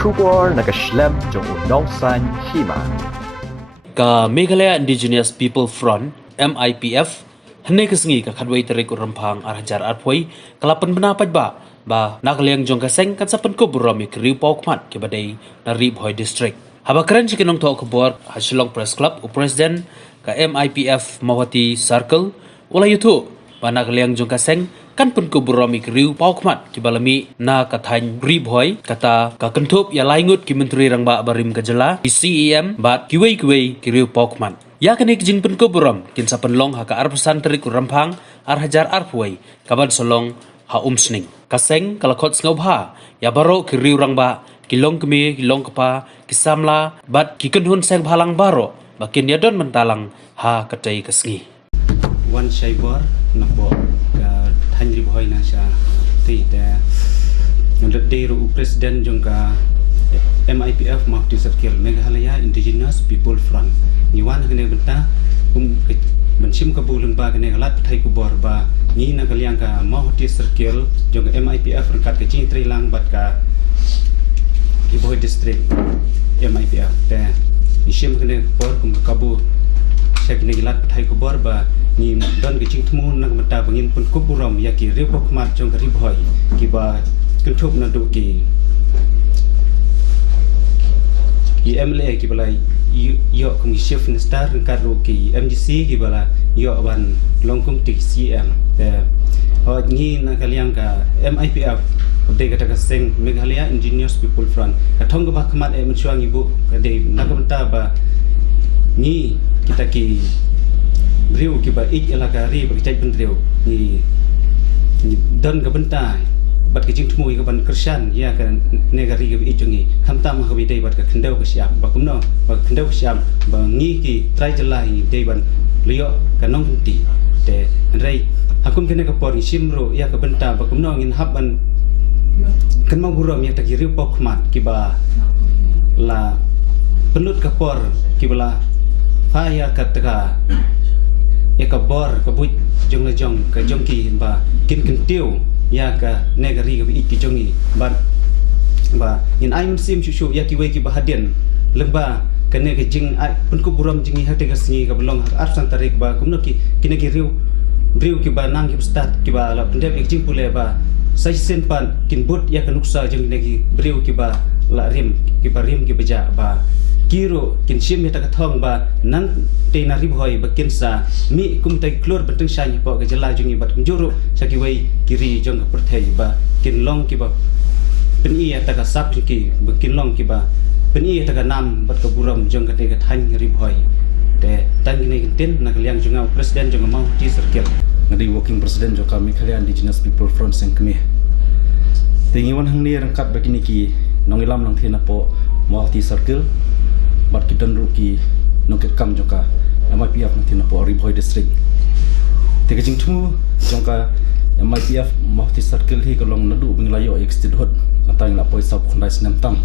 Kubor nakaslem jong unongsan hima. Ka Meghalaya Indigenous People Front MIPF hne kesengi ka khadwai tarik urampang arhajar arpoi kalapan benapaj ba nakaliang jong kaseng kan sapan ko buram ikriu paukmat ke badai na Ribhoi district. Habakran sikinong to kubor Hasilong Press Club u President ka MIPF Mawati Circle ulay yutu ba nakaliang jong kaseng kan pun ko buram ikriu paukmat ke balami na katany Ribhoi kata ka kentup ya laingut ki menteri rangba barim kajela di CEM bat kiwei kiriu paukmat. Ya kini kijing pun ko buram kin sapan long haka arpesan tarik urampang arhajar arpoi kaban solong ha umsning kaseng kalakot ngobha ya baro kiriu rangba kilong kemi kilong kepa kisamla bat kikenhun seng bhalang baro bakin ya don mentalang ha katai kesngi wan shaibor nabo ka than Ribhoi na siya ti da ngadero president jongka MIPF Mawati Circle Meghalaya Indigenous People Front ni wan kene benta mensim ka bulan ba kene galat thai ku bor ba ni na kaliang ka Mawati Circle jongka MIPF rangkat ka jing trilang bat ka Ribhoi district MIPF da ni sim kene bor kum kabu sek ne galat thai ku bor ba ni don ke jing thmu na mata bangin pun kuburam ya ki repok mat jong ka Ribhoi ki ba kentup na do ki MLA ki bala yo kung chief minister karo ki MGC ki bala yo ban longkum ti CM te ho ni na kaliang ka MIPF de kata ka seng Meghalaya Indigenous People Front ka thong ba khamat e mensuang ibu ka de nakamta ba ni kita ki riu ki ba ik elaka ri ba ki ben riu ni dan ka bentai bat ke jing thmui ka ban krishan ya ka negari ka i chungi khamta ma ka bi dei bat ka khendau ka siam ba kumno ba khendau ka siam ba ngi ki trai jalai dei ban liyo ka nong ti te rei hakum kene ka por simro ya ka benta ba kumno ngin haban kan mau gurom ya ta ki riu pok mat ki ba la penut ka por ki bala fa ya ka taka ya ka bor ka buj jong la jong ka jong ki ba kin tiu ya ka negari ka iki jongi ba in aim sim shushu ya ki we ki bahadian lengba ka ne ka jing ai pun ko buram jingi hate ka singi ka belong arsan tarik ba kumno ki kine ki riu ki ba nang ki start ki ba la pendep ek jing pule ba sai sen pan kin bot ya ka nuksa jing ne ki riu ki ba la rim ki beja ba kiro kin sim ya ta ka thong ba nan te na Ribhoi ba kin sa mi kum tai klor beteng sha ni po ka jela jungi bat juro sa ki wei kiri jong ka perthai ba kin long ki ba pen i ta ka sap ki ba kin long ki ba pen i ta ka nam bat ka buram jong ka te ka than Ribhoi te tan ni tin na ka liang junga president jong Mawati Circle ngadi working president jong ka Meghalaya Indigenous People Front seng kemi tingi wan hang ni rangkat ba kini ki nongilam nang thina po Mawati Circle bat kidan ruki nongket kam joka MIPF nanti po Ribhoi district tiga jing thu jongka MIPF Mawati Circle hi kalong nadu binglayo ekstidhot atang la poi sap khundai snam tam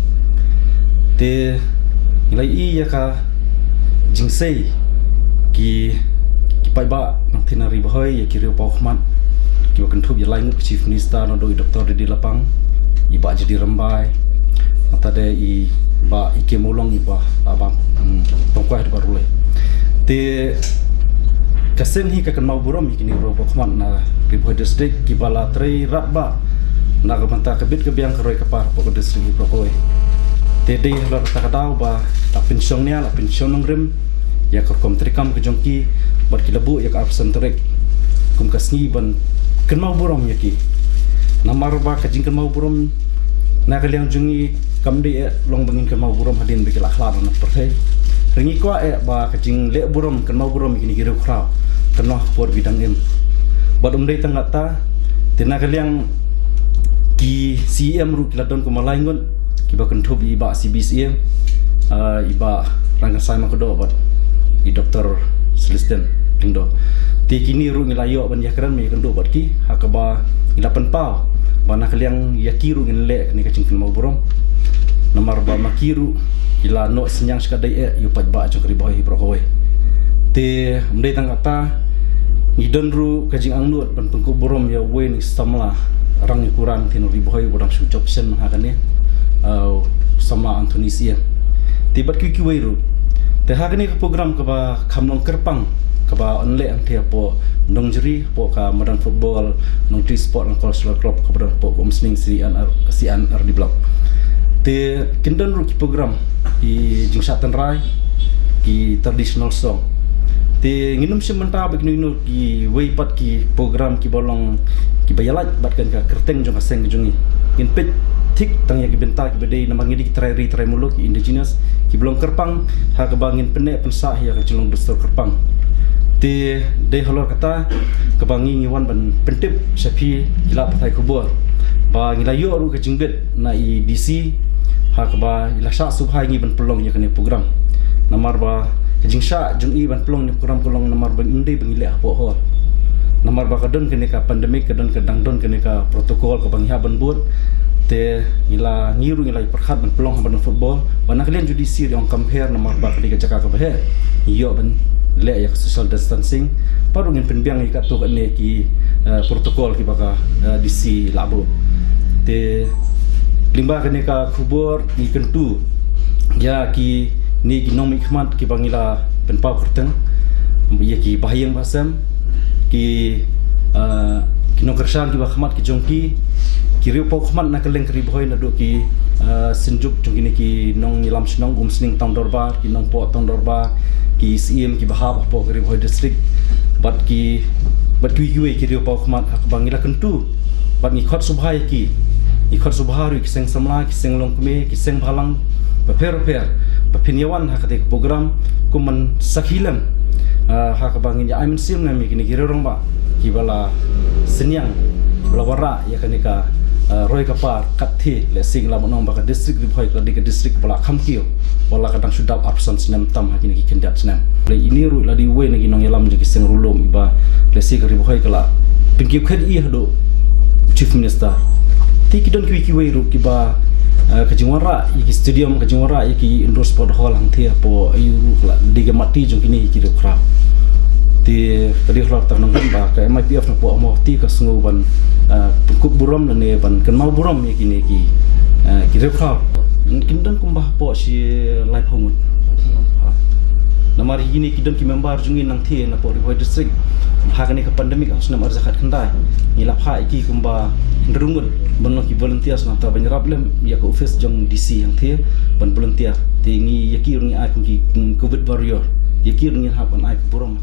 te nilai i ya ka jingsei ki pai ba nanti na Ribhoi ya ki riu paukmat ki wa kentup ya lain chief minister no do Dr. Didi Lapang i ba jadi rembai mata de i ba ike molong iba abang tongkwah de barule te kasen hi ka kan mau buram ikini ro bokman na Ribhoi district ki bala trei rabba na ka banta ka bit ka biang kroi ka par pok district Ribhoi te de lo ta ka dau ba ta pension nia la pension ngrem ya ka kom trikam ka jongki bat ki lebu ya ka absen trek kum ka sni ban kan mau buram ya ki namar ba ka jing kan mau buram na ka liang jungi kamdi long bangin kan mau buram hadin bagi lakhlar na perthai ringi kwa ba kajing le buram kan mau buram kini giru khrau kan noh por bidang em badum dei tangata tena kaliang ki CM ru kiladon ko malaingon ki ba kan thub iba CBCM iba rangga sai ma kodo bat i Dr. Celestin tingdo ti kini ru ngilayo ban yakran me kan do bat ki hakaba ilapan pa bana kaliang yakiru ngile ni kajing kan mau buram namar ba makiru ila no senyang sekadai yu pat ba jong Ribhoi Ribhoi te mdei tangata ngidon ru kajing angnut ban pengku borom ya wen istamla rang ikuran tinu Ribhoi bodang sucop sen mangakane sama Anthony Siam tibat ki kiwairu te hagani ke program ke ba kamlong kerpang ke ba onle ang te po nong jeri po ka modern football nong tri sport and cultural club ke ba po omsning si an di blok te kindan ru ki program ki jingsatan rai ki traditional song te nginum sementa begini ki wei pat ki program ki bolong ki bayalat batkan ka kerteng jong aseng jongi in pet tik tang ya ki benta ki bedai namang ngidi ki trai muluk ki indigenous ki belong kerpang ha ka bangin penek pensa ya ka jelong besar kerpang te de holor kata ka bangi ngiwan ban pentip sapi kila patai kubur ba ngilayo ru ka jingbet na i DC ha ka ba ila sha subhai ngi ban pelong ya kene program namar ba jingsha jung i ban pelong ni program kolong namar ban inde bangile apo hol namar ba kadon kene ka pandemik kadon kadang don kene ka protokol ka bangha ban bud te ngila ngiru ngila perkhat ban pelong ban football ban kalian judisi yang compare namar ba kali ka jaka ka bahe yo ban le ya social distancing paru ngin penbiang i ka to kene ki protokol ki baka DC labo te limba kene ka kubur ni kentu ya ki ni ginom ikmat ki bangila penpau kerteng ya ki bahayang basam ki kino kersan ki bahmat ki jongki ki riu pau khmat na keleng kri boy na do ki senjuk jongki ni ki nong nilam snong umsning tang dorba ki nong po tang dorba ki CM ki bahab po kri boy district bat ki yue ki riu pau khmat ak bangila kentu bat ni khot subhai ki ikhot subharu ki seng samla ki seng longkme ki seng bhalang per papinyawan hakate program kuman sakhilam hakabangin ya aimin sim nami kini girorong ba kibala senyang bala wara ya kanika roy kapar kathi le sing la monong ba ka district ribhoi ka dik district bala khamkio wala kadang sudap absen senam tam hakini ki kendat senam le ini ru la di we nagi nong yalam je ki seng rulum ba le sing ribhoi kala pingki khed i hado chief minister ti kidon ki we ru ki ba kejungwara iki stadium kejungwara iki indoor sport hall hang thia po ayu la diga mati jong kini iki kra ti tadi khlar tar nang ba ka MIPF na po amo ti ka sungu ban pungkuk buram na ne ban kan mau buram ya kini ki kra kindan kumbah po si live home namar hini kidon ki member jungin nang thia na po riboi district hakani ka pandemic asna mar zakat khandai ngilap ha iki kumba nderungun ban ki volunteers na ta banyarap lem ya ko office jong DC yang thia ban volunteer tingi yaki rungi ai ki covid warrior yaki rungi ha ban ai buram